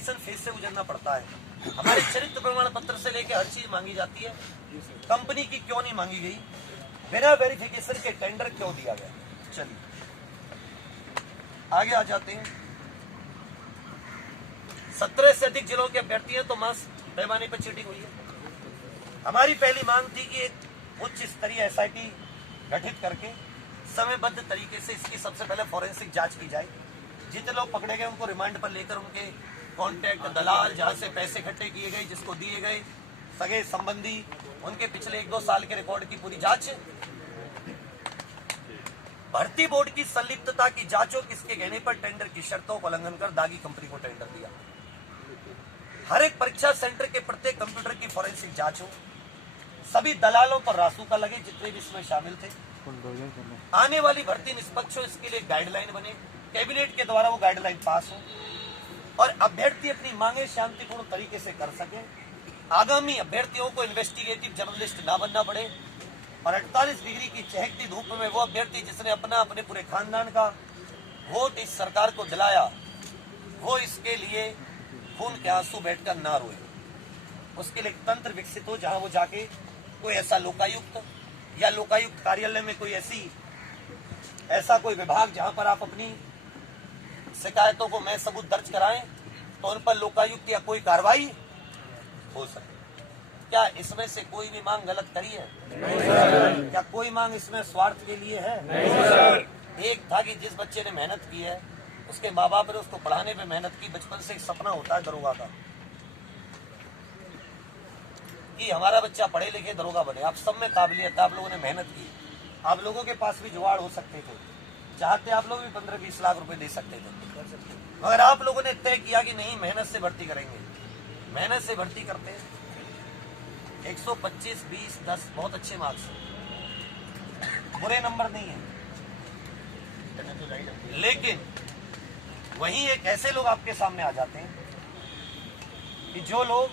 Verification phase से गुजरना पड़ता है। हमारे चरित्र प्रमाण पत्र से लेकर हर चीज मांगी जाती है। कंपनी की क्यों नहीं मांगी गई, बिना वेरिफिकेशन के टेंडर क्यों दिया गया। चलिए आगे आ जाते हैं। 17 से अधिक जिलों के अभ्यर्थी हैं तो मास पैमाने पर चीटिंग हुई है। हमारी पहली मांग थी कि एक उच्च स्तरीय एसआईटी गठित करके समयबद्ध तरीके से इसकी सबसे पहले फॉरेंसिक जांच की जाए। जितने लोग पकड़े गए उनको रिमांड पर लेकर उनके कॉन्टैक्ट, दलाल, जहां से पैसे इकट्ठे किए गए, जिसको दिए गए, सगे संबंधी, उनके पिछले 1-2 साल के रिकॉर्ड की पूरी जांच। भर्ती बोर्ड की संलिप्तता की जांच हो, किसके कहने पर टेंडर की शर्तों का उल्लंघन कर दागी कंपनी को टेंडर दिया। हर एक परीक्षा सेंटर के प्रत्येक कंप्यूटर की फॉरेंसिक जांच हो। सभी दलालों पर रासुका लगे जितने भी इसमें शामिल थे। आने वाली भर्ती निष्पक्ष हो, इसके लिए गाइडलाइन बने, कैबिनेट के द्वारा वो गाइडलाइन पास हो और अभ्यर्थी अपनी मांगे शांतिपूर्ण तरीके से कर सके। आगामी अभ्यर्थियों को इन्वेस्टिगेटिव जर्नलिस्ट ना बनना पड़े और 48 डिग्री की चहकती धूप में वो अभ्यर्थी जिसने अपने पूरे खानदान का वोट इस सरकार को दिलाया, वो इसके लिए खून के आंसू बैठकर ना रोए। उसके लिए तंत्र विकसित हो जहां वो जाके कोई ऐसा लोकायुक्त या लोकायुक्त कार्यालय में कोई ऐसा कोई विभाग जहां पर आप अपनी शिकायतों को मैं सबूत दर्ज कराएं तो उन पर लोकायुक्त या कोई कार्रवाई हो सके। क्या इसमें से कोई भी मांग गलत करी है? नहीं सर। क्या कोई मांग इसमें स्वार्थ के लिए है? नहीं सर। एक था कि जिस बच्चे ने मेहनत की है, उसके माँ बाप ने उसको पढ़ाने पे मेहनत की, बचपन से एक सपना होता है दरोगा का कि हमारा बच्चा पढ़े लिखे दरोगा बने। आप सब में काबिलियत है, आप लोगों ने मेहनत की, आप लोगों के पास भी जुगाड़ हो सकते थे, चाहते आप लोग भी 15-20 लाख रुपए दे सकते थे, मगर आप लोगों ने तय किया कि नहीं, मेहनत से भर्ती करेंगे। मेहनत से भर्ती करते हैं, 125, 20, 10 बहुत अच्छे मार्क्स, बुरे नंबर नहीं है। लेकिन वहीं एक ऐसे लोग आपके सामने आ जाते हैं कि जो लोग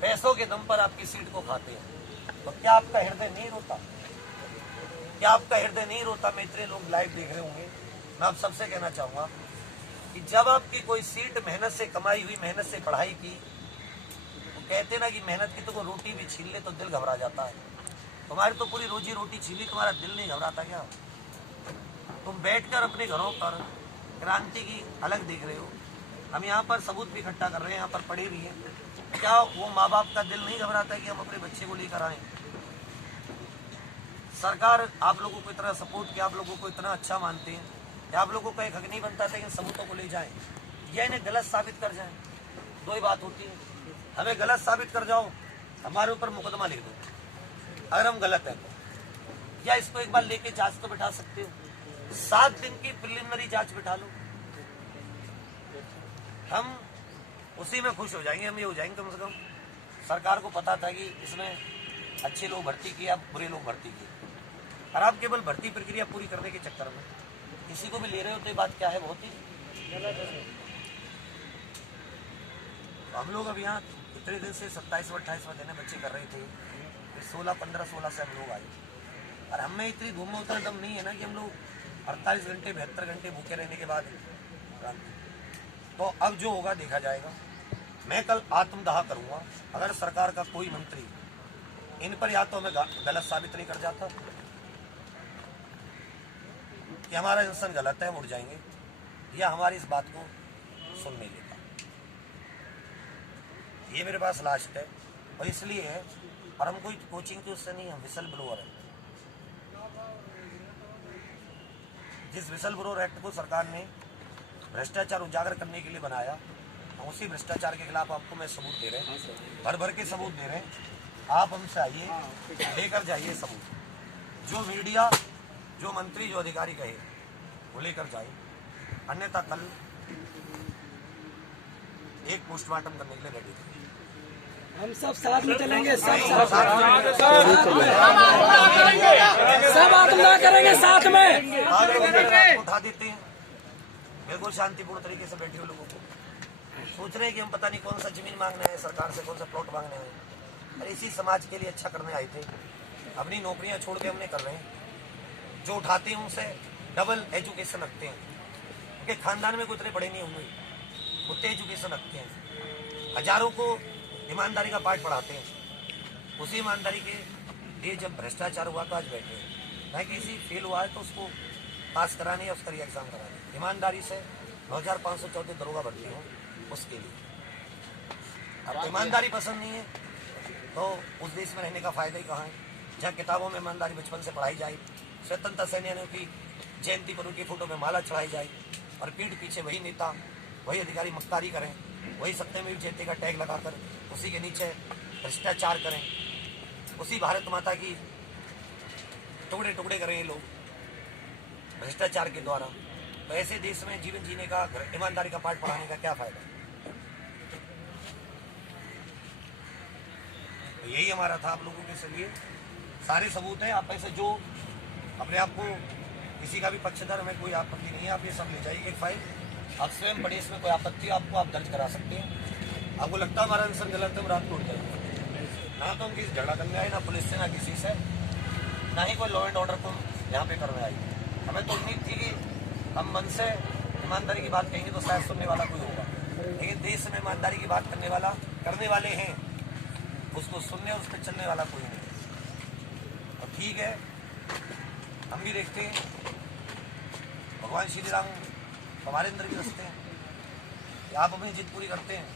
पैसों के दम पर आपकी सीट को खाते हैं। तो क्या आपका हृदय नहीं रोता? क्या आपका हृदय नहीं रोता? मैं इतने लोग लाइव देख रहे होंगे, मैं आप सबसे कहना चाहूंगा कि जब आपकी कोई सीट मेहनत से कमाई हुई, मेहनत से पढ़ाई की, तो कहते ना कि मेहनत की तो कोई रोटी भी छीन ले तो दिल घबरा जाता है। तुम्हारी तो पूरी रोजी रोटी छीनी, तुम्हारा दिल नहीं घबराता क्या? तुम बैठकर अपने घरों पर क्रांति की अलग देख रहे हो, हम यहाँ पर सबूत भी इकट्ठा कर रहे हैं, यहाँ पर पढ़े भी हैं। क्या वो माँ बाप का दिल नहीं घबराता कि हम अपने बच्चे को लेकर आए? सरकार आप लोगों को इतना सपोर्ट किया, आप लोगों को इतना अच्छा मानते हैं, आप लोगों का एक हक नहीं बनता था कि सबूतों को ले जाएं या इन्हें गलत साबित कर जाएं? दो ही बात होती है, हमें गलत साबित कर जाओ, हमारे ऊपर मुकदमा लिख दो अगर हम गलत है तो, या इसको एक बार लेके जांच तो बिठा सकते हो, 7 दिन की प्रिलिमिनरी जांच बिठा लो, हम उसी में खुश हो जाएंगे। हम ये हो जाएंगे कम से कम सरकार को पता था कि इसमें अच्छे लोग भर्ती किए, बुरे लोग भर्ती किए, और आप केवल भर्ती प्रक्रिया पूरी करने के चक्कर में किसी को भी ले रहे हो तो ये बात क्या है, बहुत ही गलत है। हम लोग अब यहाँ इतने दिन से 27-28 दिन बच्चे कर रहे थे, 16 से हम लोग आए, और हमें इतनी धूम में उतना दम नहीं है ना कि हम लोग 48 घंटे 72 घंटे भूखे रहने के बाद, तो अब जो होगा देखा जाएगा। मैं कल आत्मदाह करूंगा अगर सरकार का कोई मंत्री इन पर या तो हमें गलत साबित नहीं कर जाता कि हमारा इंसान गलत है, हम उड़ जाएंगे, या हमारी इस बात को सुन नहीं लेता। ये मेरे पास लास्ट है और इसलिए है, और हम कोई कोचिंग के उससे नहीं, हम विसल ब्लोअर है। जिस विसल ब्लोअर एक्ट को सरकार ने भ्रष्टाचार उजागर करने के लिए बनाया, हम उसी भ्रष्टाचार के खिलाफ आपको मैं सबूत दे रहे हैं, भर भर के सबूत दे रहे हैं। आप हमसे आइए, लेकर जाइए सबूत, जो मीडिया, जो मंत्री, जो अधिकारी कहे वो लेकर जाए, अन्यथा कल एक पोस्टमार्टम करने के लिए रेडी थे। हम सब साथ में चलेंगे, सब आत्मदाह करेंगे साथ में। उठा देते हैं बिल्कुल शांतिपूर्ण तरीके से बैठे हुए लोगों को, सोच रहे हैं कि हम पता नहीं कौन सा जमीन मांगना है सरकार से, कौन सा प्लॉट मांगना है, और इसी समाज के लिए अच्छा करने आए थे। अपनी नौकरियां छोड़ के हमने कर रहे हैं, जो उठाते हैं उनसे डबल एजुकेशन रखते हैं, उनके खानदान में कोई इतने बड़े नहीं होंगे, उतने एजुकेशन रखते हैं, हजारों को ईमानदारी का पाठ पढ़ाते हैं। उसी ईमानदारी के लिए जब भ्रष्टाचार हुआ तो आज बैठे हैं। ना किसी फेल हुआ है तो उसको पास कराने या उसका री एग्जाम कराने, ईमानदारी से 9534 दरोगा भर्ती हो उसके लिए। अब ईमानदारी पसंद नहीं है तो उस देश में रहने का फायदा ही कहाँ है जहाँ किताबों में ईमानदारी बचपन से पढ़ाई जाए, स्वतंत्रता सेनानियों की जयंती पर उनकी फोटो में माला चढ़ाई जाए और पीठ पीछे वही नेता वही अधिकारी मक्कारी करें, वही सत्यमेव जयते का टैग लगाकर उसी के नीचे भ्रष्टाचार करें, उसी भारत माता की टुकड़े टुकड़े करें ये लोग भ्रष्टाचार के द्वारा। तो ऐसे देश में जीवन जीने का, ईमानदारी का पाठ पढ़ाने का क्या फायदा? तो यही हमारा था आप लोगों के लिए। सारे सबूत हैं, आप में से जो अपने आप को किसी का भी पक्षधर में कोई आपत्ति नहीं है, आप ये सब ले जाइए एक फाइल, आप स्वयं पढ़िए, इसमें कोई आपत्ति आपको आप दर्ज करा सकते हैं। आपको लगता है हमारा आंसर गलत है, हम रात को उठ जाएंगे। ना तो हम किसी झगड़ा करने आए, ना पुलिस से, ना किसी से, ना ही कोई लॉ एंड ऑर्डर को यहाँ पे करने आई। हमें तो उम्मीद थी कि हम मन से ईमानदारी की बात कहेंगे तो शायद सुनने वाला कोई होगा, लेकिन देश में ईमानदारी की बात करने वाले हैं, उसको सुनने और उस पर चलने वाला कोई नहीं। और ठीक है, हम भी देखते हैं भगवान श्री राम हमारे अंदर भी रचते हैं कि आप अपनी जिद पूरी करते हैं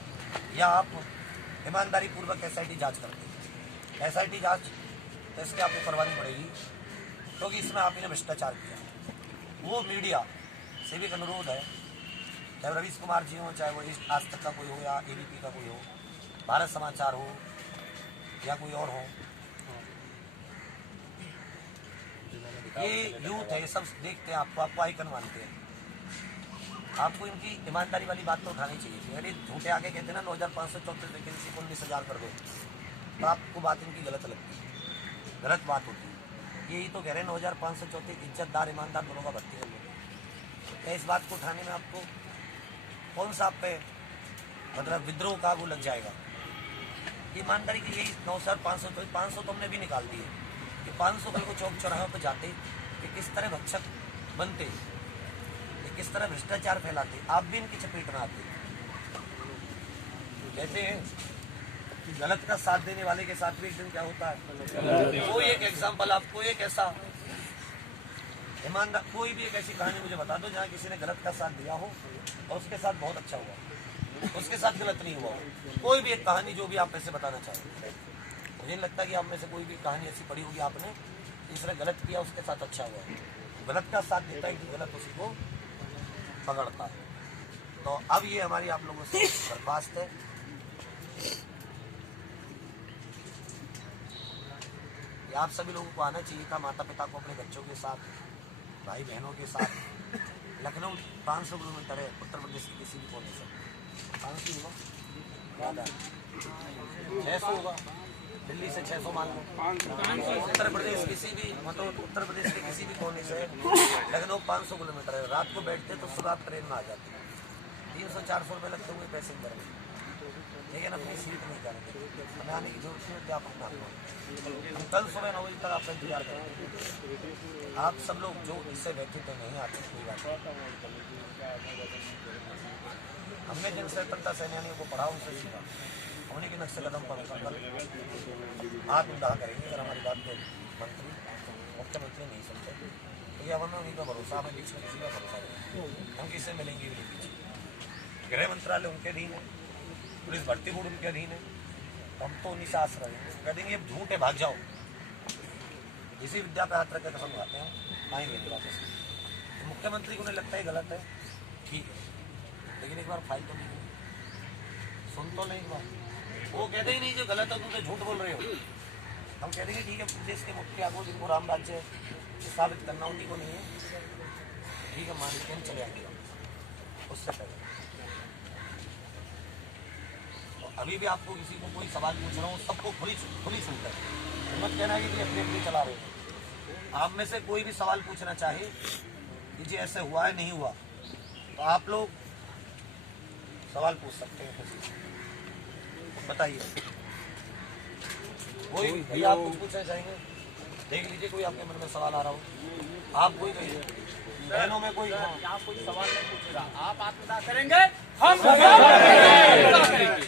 या आप ईमानदारी पूर्वक SIT जांच करते हैं। SIT जांच तो इसलिए आपको करवानी पड़ेगी क्योंकि इसमें आप ने भ्रष्टाचार किया। वो मीडिया से भी एक अनुरोध है, चाहे रवीश कुमार जी हो, चाहे वो आज तक का कोई हो या ABP का कोई हो, भारत समाचार हो या कोई और हो, ये यूथ है, ये सब देखते हैं आपको आइकन मानते हैं। आपको इनकी ईमानदारी वाली बात तो उठानी चाहिए थी। अरे झूठे आगे कहते हैं ना 9534 वैकेंसी को 19,000 कर दो, तो आपको बात इनकी गलत लगती है, गलत बात होती है। यही तो कह रहे हैं 9534 इज्जतदार ईमानदार दोनों का भर्ती कर लो। क्या इस बात को उठाने में आपको कौन सा आप पे मतलब विद्रोह का वो लग जाएगा? ईमानदारी की यही 9,500 तो हमने भी निकाल दिए कि 500 कल को चौक चौराहों पर जाते कि किस तरह भक्षक बनते, किस तरह भ्रष्टाचार फैलाते, आप भी इनकी चपेट में आते। कहते हैं कि गलत का साथ देने वाले के साथ भी एक दिन क्या होता है। कोई एक एग्जाम्पल आपको, एक ऐसा ईमानदार, कोई भी एक ऐसी कहानी मुझे बता दो जहाँ किसी ने गलत का साथ दिया हो और उसके साथ बहुत अच्छा हुआ, उसके साथ गलत नहीं हुआ हो। कोई भी एक कहानी जो भी आप ऐसे बताना चाहें। मुझे नहीं लगता कि आप में से कोई भी कहानी ऐसी पढ़ी होगी आपने, जिसने गलत किया उसके साथ अच्छा हुआ। गलत का साथ देता है कि गलत उसी को पकड़ता है। तो अब ये हमारी आप लोगों से दरख्वास्त है, आप सभी लोगों को आना चाहिए था, माता पिता को अपने बच्चों के साथ, भाई बहनों के साथ। लखनऊ 500 किलोमीटर है उत्तर प्रदेश के किसी भी कोने से, 500 होगा ज़्यादा, 600 होगा, दिल्ली से 600 मान लो, उत्तर प्रदेश किसी भी मतलब उत्तर प्रदेश के किसी भी कोने से लखनऊ 500 किलोमीटर है। रात को बैठते तो सुबह ट्रेन में आ जाते, 300-400 रुपये लगते हुए पैसेंजर में, लेकिन अपनी सीट नहीं करेंगे, हमें आने की जरूरत नहीं, आप अपना हम कल सुबह 9 बजे तक आपका इंतजार करेंगे। आप सब लोग जो इससे व्यतीत नहीं आते कोई बात नहीं। हमने जिन स्वतंत्रता सेनानियों को पढ़ा उनसे सीखा, उन्हीं के नक्शे कदम पर आत्मदाह करेंगे। अगर हमारी बात को मंत्री मुख्यमंत्री नहीं सुनते तो ये हमें उन्हीं का भरोसा, हमें बीच में किसी का भरोसा नहीं, हम किससे मिलेंगे भी नहीं। गृह मंत्रालय उनके अधीन है, पुलिस भर्ती बोर्ड उनके अधीन है, हम तो उन्हीं से आस रहे हैं। कह देंगे झूठ है, भाग जाओ, इसी विद्या पे हाथ रख के कसम खाते हैं आएंगे वापस। तो मुख्यमंत्री को नहीं लगता है गलत है, ठीक है, लेकिन एक बार फाइल तो नहीं सुन तो नहीं, एक बार वो कहते ही नहीं जो गलत है तुम तो झूठ बोल रहे हो। हम कह देंगे ठीक है, प्रदेश के मुखिया को जिनको राम राज्य साबित करना उन्हीं को नहीं है, ठीक है, मान लीजिए हम चले आएंगे उससे पहले। अभी भी आपको किसी को कोई सवाल पूछ रहा हूँ, सबको खुली सुनकर, मत कहना कि अपने अपने चला रहे हो। आप में से कोई भी सवाल पूछना चाहे कि जी ऐसे हुआ है नहीं हुआ, तो आप लोग सवाल पूछ सकते हैं किसी से, बताइए। कोई भी आप कुछ पूछना चाहेंगे, देख लीजिए कोई आपके मन में सवाल आ रहा हो, आप कोई कहिए। बहनों में कोई यहाँ कोई सवाल नहीं पूछ रहा, आप आत्मदाह करेंगे, हम आत्मदाह करेंगे।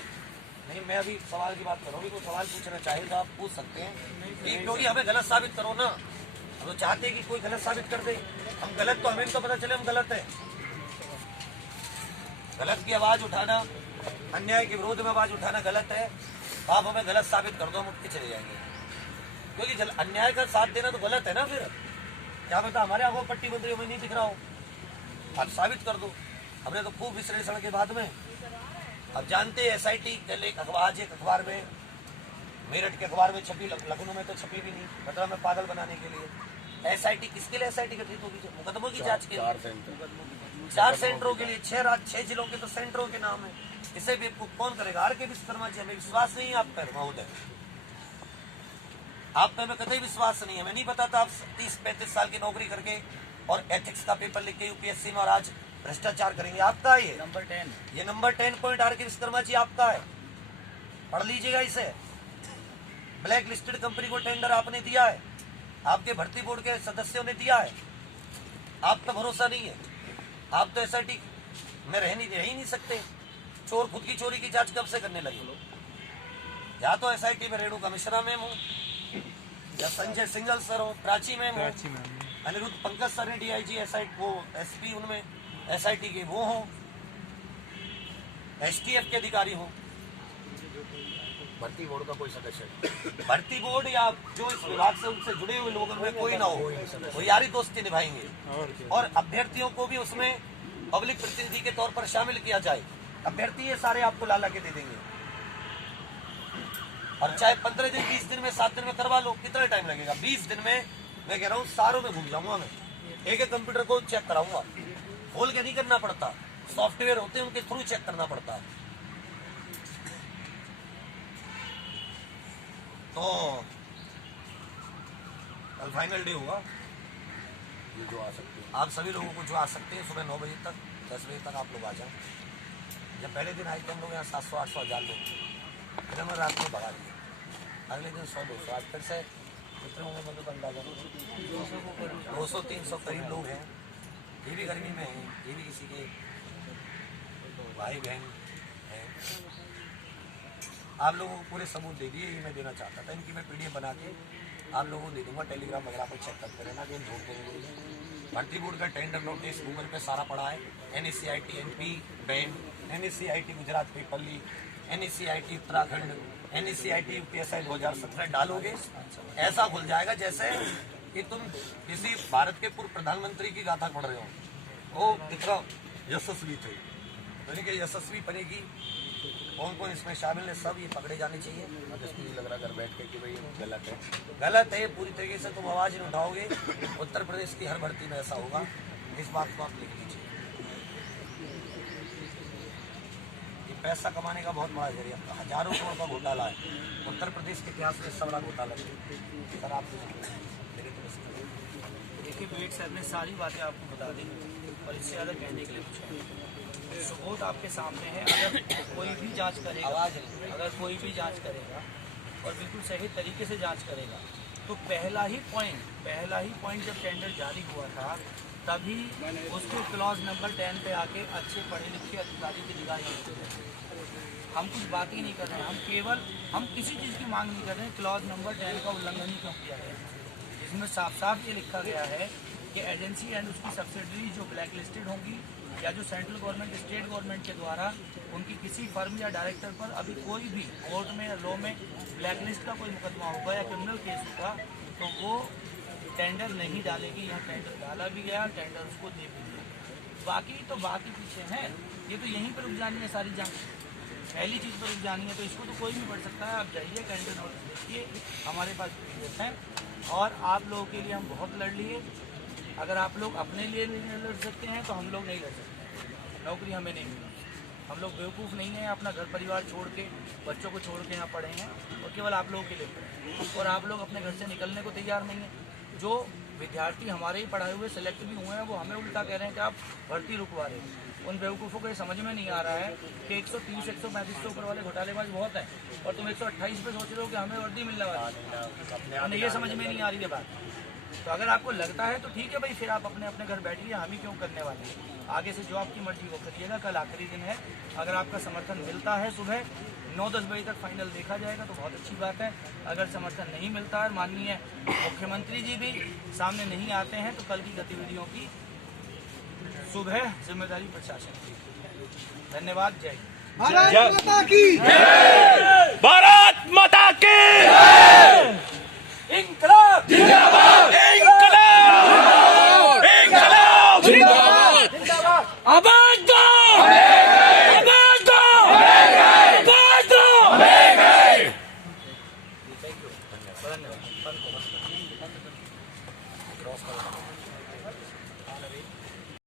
नहीं, मैं अभी सवाल की बात कर रहा हूँ। कोई सवाल पूछना चाहे तो आप पूछ सकते हैं, क्योंकि हमें गलत साबित करो ना। हम तो चाहते हैं कि कोई गलत साबित कर दे। हम गलत तो हमें तो पता चले हम गलत है। गलत की आवाज उठाना, अन्याय के विरोध में आवाज उठाना गलत है। आप हमें गलत साबित कर दो, हम उठ के चले जाएंगे। क्योंकि अन्याय का साथ देना तो गलत है ना। फिर क्या पता हमारे आगो पट्टी मंत्री हमें नहीं दिख रहा हो, आप साबित कर दो। हमने तो खूब विश्लेषण के बाद में, अब जानते हैं SIT कल एक अखबार में, मेरठ के अखबार में छपी, लखनऊ में तो छपी भी नहीं, मतलब में पागल बनाने के लिए। SIT किसके लिए SIT गठित होगी? मुकदमों की जांच के लिए। 4 सेंटरों के लिए, 6 जिलों के तो सेंटरों के नाम है। इसे भी कौन करेगा? आर के विश्वकर्मा जी। हमें विश्वास नहीं है आप पर महोदय, आप पे हमें कतई विश्वास नहीं है। हमें नहीं पता था आप 30-35 साल की नौकरी करके और एथिक्स का पेपर लिख के UPSC में और आज भ्रष्टाचार करेंगे। आपका है ये नंबर 10, ये नंबर 10 पॉइंट आर के विश्वकर्मा जी आपका है, पढ़ लीजिएगा इसे। ब्लैक लिस्टेड कंपनी को टेंडर आपने दिया है, आपके भर्ती बोर्ड के सदस्यों ने दिया है। आप पर भरोसा नहीं है, आप तो SIT में रह ही नहीं सकते। चोर खुद की चोरी की जांच कब से करने लगे? या तो SIT में रेणुका मिश्रा मैम हो, या संजय सिंघल सर हो, प्राची मैम हो, अनिरुद्ध पंकज सर ने DIG SIT वो SP उनमें SIT के वो हो, STF के अधिकारी हो। भर्ती बोर्ड का कोई सदस्य, भर्ती बोर्ड या जो इस विभाग से उनसे जुड़े हुए लोगों में कोई ना हो, वो यारी दोस्ती निभाएंगे। और अभ्यर्थियों को भी उसमें पब्लिक प्रतिनिधि के तौर पर शामिल किया जाए। अभ्यर्थी ये सारे आपको लाला के दे देंगे, और चाहे 15 दिन, 20 दिन में, 7 दिन में करवा लो। कितना टाइम लगेगा? 20 दिन में मैं कह रहा हूँ सारों में घूम जाऊंगा मैं, एक कंप्यूटर को चेक कराऊंगा। खोल के नहीं करना पड़ता, सॉफ्टवेयर होते हैं उनके थ्रू चेक करना पड़ता है। तो कल फाइनल डे होगा, जो आ सकते हैं आप सभी लोगों को, जो आ सकते हैं सुबह 9 बजे तक, 10 बजे तक आप लोग आ जाओ। जब पहले दिन आए थे हम लोग यहाँ 700-800 हज़ार लोग, फिर हमें रात में भगा दिए। अगले दिन 100-200, आज फिर से कितने होंगे मतलब अंदाजा 200-300 करीब लोग हैं। ये भी गर्मी में हैं, ये भी किसी के भाई बहन हैं। आप लोगों को पूरे सबूत दे दिए, ये मैं देना चाहता था। इनकी मैं PDF बना के आप लोगों को दे दूंगा, टेलीग्राम वगैरह पर चेक करते रहना कि ढूंढ देंगे। भर्ती बोर्ड का टेंडर नोटिस गूगल पे सारा पड़ा है। NSCIT MP बैंड, NSCIT गुजरात पेपरली, NSCIT उत्तराखंड, NSCIT UPSI 2017 डालोगे, ऐसा खुल जाएगा जैसे कि तुम किसी भारत के पूर्व प्रधानमंत्री की गाथा पढ़ रहे हो। वो कितना यशस्वी थे, तो यशस्वी बनेगी। कौन कौन इसमें शामिल है, सब ये पकड़े जाने चाहिए। मुझे लग रहा है घर बैठ के कि भाई गलत है, गलत है। पूरी तरीके से तुम आवाज नहीं उठाओगे, उत्तर प्रदेश की हर भर्ती में ऐसा होगा। इस बात को आप लिख लीजिए। ये पैसा कमाने का बहुत बड़ा जरिया, हजारों करोड़ का घोटाला है उत्तर प्रदेश के इतिहास में, सब बड़ा घोटाला है। सर आप देखिए विवेक सर ने सारी बातें आपको बता दी और इससे ज़्यादा कहने के लिए कुछ सबूत आपके सामने है। अगर कोई भी जांच करेगा, अगर कोई भी जांच करेगा और बिल्कुल सही तरीके से जांच करेगा, तो पहला ही पॉइंट जब टेंडर जारी हुआ था तभी उसको क्लॉज नंबर 10 पे आके अच्छे पढ़े लिखे अधिकारी की निगाह नहीं। हम कुछ बात ही नहीं कर रहे हैं, हम किसी चीज़ की मांग नहीं कर रहे हैं। क्लॉज नंबर 10 का उल्लंघन ही क्यों किया गया, जिसमें साफ साफ ये लिखा गया है कि एजेंसी एंड उसकी सब्सिडरी जो ब्लैक लिस्टेड होंगी या जो सेंट्रल गवर्नमेंट स्टेट गवर्नमेंट के द्वारा उनकी किसी फर्म या डायरेक्टर पर अभी कोई भी कोर्ट में या लॉ में ब्लैक लिस्ट का कोई मुकदमा होगा या क्रिमिनल केस होगा तो वो टेंडर नहीं डालेगी। यहाँ टेंडर डाला भी गया, टेंडर उसको दे भी दिया। बाकी पीछे हैं, ये तो यहीं पर रुक जानी है सारी जांच। पहली चीज़ पर रुक जानी है तो इसको तो कोई भी पढ़ सकता है। आप जाइए टेंडर नोटिस देखिए, हमारे पास PDF है और आप लोगों के लिए हम बहुत लड़ लिए। अगर आप लोग अपने लिए नहीं लड़ सकते हैं तो हम लोग नहीं लड़ सकते। नौकरी हमें नहीं मिली, हम लोग बेवकूफ़ नहीं हैं। अपना घर परिवार छोड़ के, बच्चों को छोड़ के यहाँ पढ़े हैं और केवल आप लोगों के लिए पढ़े हैं। और आप लोग अपने घर से निकलने को तैयार नहीं हैं। जो विद्यार्थी हमारे ही पढ़ाए हुए सेलेक्ट भी हुए हैं वो हमें उल्टा कह रहे हैं कि आप भर्ती रुकवा रहे हैं। उन बेवकूफ़ों को ये समझ में नहीं आ रहा है कि 130, 135 से ऊपर वाले घोटालेबाज बहुत हैं और तुम 128 पे सोच रहे हो कि हमें वर्दी मिलने वाली है। ये समझ में नहीं आ रही है बात। तो अगर आपको लगता है तो ठीक है भाई, फिर आप अपने अपने घर बैठिए, हम ही क्यों करने वाले हैं। आगे से जो आपकी मर्जी वो करिएगा। कल आखिरी दिन है, अगर आपका समर्थन मिलता है सुबह 9-10 बजे तक फाइनल देखा जाएगा तो बहुत अच्छी बात है। अगर समर्थन नहीं मिलता है, माननीय मुख्यमंत्री जी भी सामने नहीं आते हैं, तो कल की गतिविधियों की सुबह जिम्मेदारी प्रशासन की। धन्यवाद। जय हिंद। भारत माता की भारत